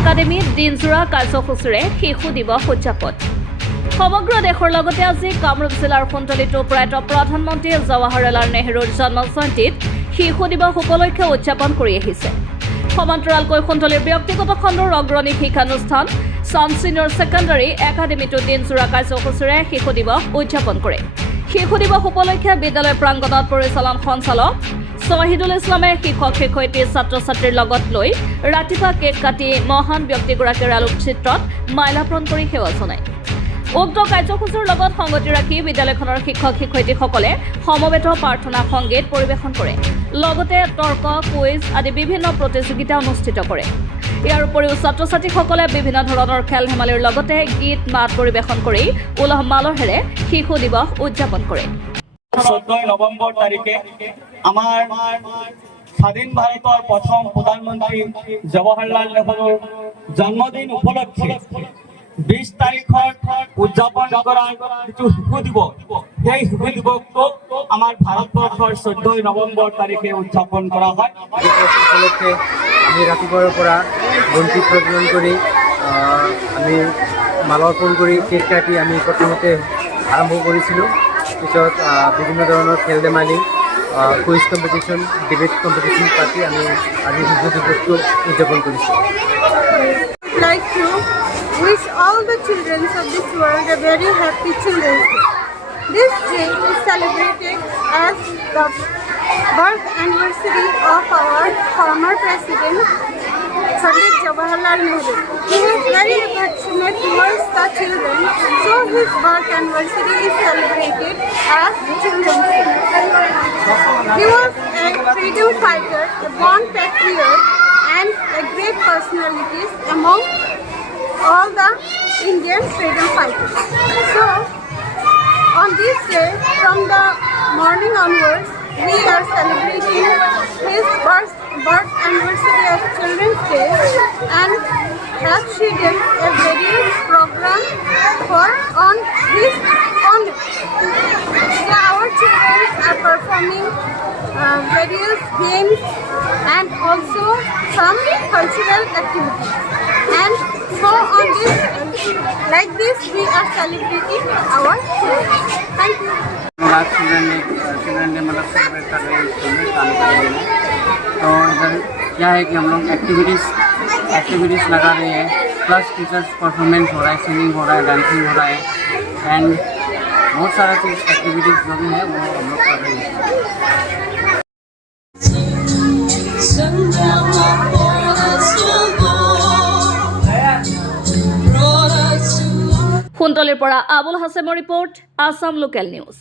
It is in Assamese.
একাডেমীত দিনজোৰা কাৰ্যসূচীৰে শিশু দিৱস উদযাপন সমগ্ৰ দেশৰ লগতে আজি কামৰূপ জিলাৰ কুন্তলীতো প্ৰয়াত প্ৰধানমন্ত্ৰী জৱাহৰলাল নেহৰুৰ জন্ম জয়ন্তীত শিশু দিৱস উপলক্ষে উদযাপন কৰি আহিছে। সমান্তৰালকৈ কুন্তলীৰ ব্যক্তিগত খণ্ডৰ অগ্ৰণী শিক্ষানুষ্ঠান চাম ছিনিয়ৰ ছেকেণ্ডাৰী একাডেমীতো দিনজোৰা কাৰ্যসূচীৰে শিশু দিৱস উদযাপন কৰে। শিশু দিৱস উপলক্ষে বিদ্যালয় প্ৰাংগণত পৰিচালন সঞ্চালক শহীদুল ইছলামে শিক্ষক শিক্ষয়িত্ৰী ছাত্ৰ ছাত্ৰীৰ লগত লৈ ৰাতিপুৱা কেক কাটি মহান ব্যক্তিগৰাকীৰ আলোকচিত্ৰত মাল্যাৰ্পণ কৰি সেৱা জনায়। উক্ত কাৰ্যসূচীৰ লগত সংগতি ৰাখি বিদ্যালয়খনৰ শিক্ষক শিক্ষয়িত্ৰীসকলে সমবেত প্ৰাৰ্থনা সংগীত পৰিৱেশন কৰে। লগতে তৰ্ক কুইজ আদি বিভিন্ন প্ৰতিযোগিতা অনুষ্ঠিত কৰে। ইয়াৰ উপৰিও ছাত্ৰ ছাত্ৰীসকলে বিভিন্ন ধৰণৰ খেল ধেমালিৰ লগতে গীত মাত পৰিৱেশন কৰি উলহ মালহেৰে শিশু দিৱস উদযাপন কৰে। 14 নভেম্বর তারিখে আমার স্বাধীন ভারতের প্রথম প্রধানমন্ত্রী জওয়াহরলাল নেহরুর জন্মদিন উপলক্ষে 20 তারিখত উদযাপন করার কিছু শিশু দিবস সেই শিশু দিবসটো আমার ভারতবর্ষের 14 নভেম্বর তারিখে উদযাপন করা হয়। উপলক্ষে আমি ৰাতিপুৱাৰ পৰা বন্তি প্ৰজ্বলন কৰি আমি মালাৰ্পণ কৰি কেক কাটি আমি প্ৰথমতে আৰম্ভ কৰিছিলোঁ। পিছত বিভিন্ন ধৰণৰ খেল ধেমালি কুইজ কম্পিটিশ্যন ডিবেট কম্পিটিশ্যন পাতি আমি আজি শিশু দিৱসটো উদযাপন কৰিছোঁ। Like to wish all the children of this world a very happy Children's Day. This day is celebrated as the birth anniversary of our former president, Pandit Jawaharlal Nehru. He was very affectionate towards the children, so his birth anniversary is celebrated as Children's Day. He was a freedom fighter, a born patriot, and a great personality among all the Indian freedom fighters. So, on this day, from the morning onwards, we are celebrating his birth anniversary as Children's Day and have scheduled a various program on his honor. So our children are performing various games and also some cultural activities. And so on this, like this, we are celebrating our children. Thank you. Children day मतलब सेलिब्रेट कर रहे हैं स्कूल में काम कर रहे हैं। तो इधर क्या है कि हम लोग एक्टिविटीज़ लगा रहे हैं, प्लस टीचर्स परफॉर्मेंस हो रहा है, सिंगिंग हो रहा है, डांसिंग हो रहा है एंड बहुत सारा चीज़ एक्टिविटीज़ जो भी है वो हम लोग कर रहे हैं। কুন্তলীৰ পৰা আবুল হাছেমৰ ৰিপৰ্ট, আসাম লোকেল নিউজ।